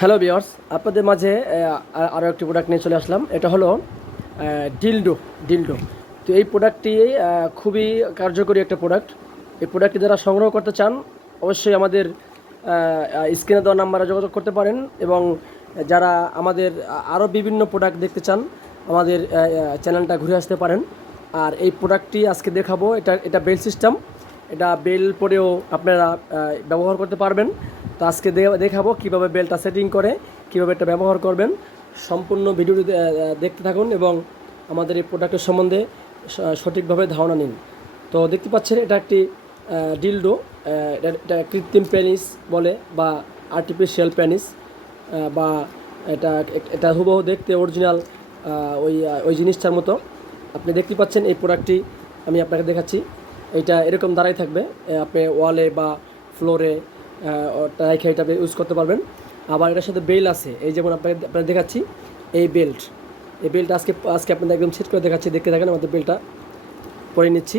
Hello বিয়ার্স আপনাদের মাঝে আরও একটি প্রোডাক্ট নিয়ে চলে আসলাম। এটা হলো ডিলডো ডিলডো তো এই প্রোডাক্টটি খুবই কার্যকরী একটা প্রোডাক্ট এই প্রোডাক্টটি যারা সংগ্রহ করতে চান, অবশ্যই আমাদের স্ক্রিনে দেওয়া নাম্বারে যোগাযোগ করতে পারেন এবং যারা আমাদের আরও বিভিন্ন প্রোডাক্ট দেখতে চান, আমাদের চ্যানেলটা ঘুরে আসতে পারেন। আর এই প্রোডাক্টটি আজকে দেখাবো। এটা এটা বেল সিস্টেম এটা বেল পরেও আপনারা ব্যবহার করতে পারবেন। তো আজকে দেখাবো কীভাবে বেলটা সেটিং করে, কীভাবে এটা ব্যবহার করবেন। সম্পূর্ণ ভিডিওটি দেখতে থাকুন এবং আমাদের এই প্রোডাক্টের সম্বন্ধে সঠিকভাবে ধারণা নিন। তো দেখতে পাচ্ছেন, এটা একটি ডিলডো এটা কৃত্রিম প্যানিস বলে বা আর্টিফিশিয়াল প্যানিস বা এটা এটা হুবহু দেখতে অরিজিনাল ওই ওই জিনিসটার মতো। আপনি দেখতে পাচ্ছেন এই প্রোডাক্টটি আমি আপনাকে দেখাচ্ছি। এটা এরকম দাঁড়াই থাকবে আপনি ওয়ালে বা ফ্লোরে রেখে এটা ইউজ করতে পারবেন। আবার এটার সাথে বেল আছে। এই যেমন আপনাকে আপনার দেখাচ্ছি, এই বেল্ট। এই বেল্ট আজকে আজকে আপনাদের একদম সেট করে দেখাচ্ছি। দেখতে থাকেন আমাদের বেল্টটা পরে নিচ্ছি।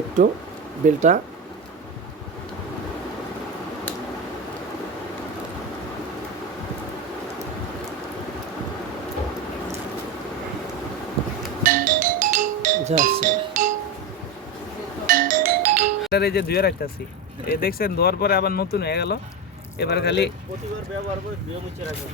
একটু বেলটা। যাচ্ছে এটার এই যে ধুয়ে রাখতেছি, এ দেখছেন ধোয়ার পরে আবার নতুন হয়ে গেল। এবার খালি প্রতিবার ব্যবহার করে ধুয়ে মুছে রাখবেন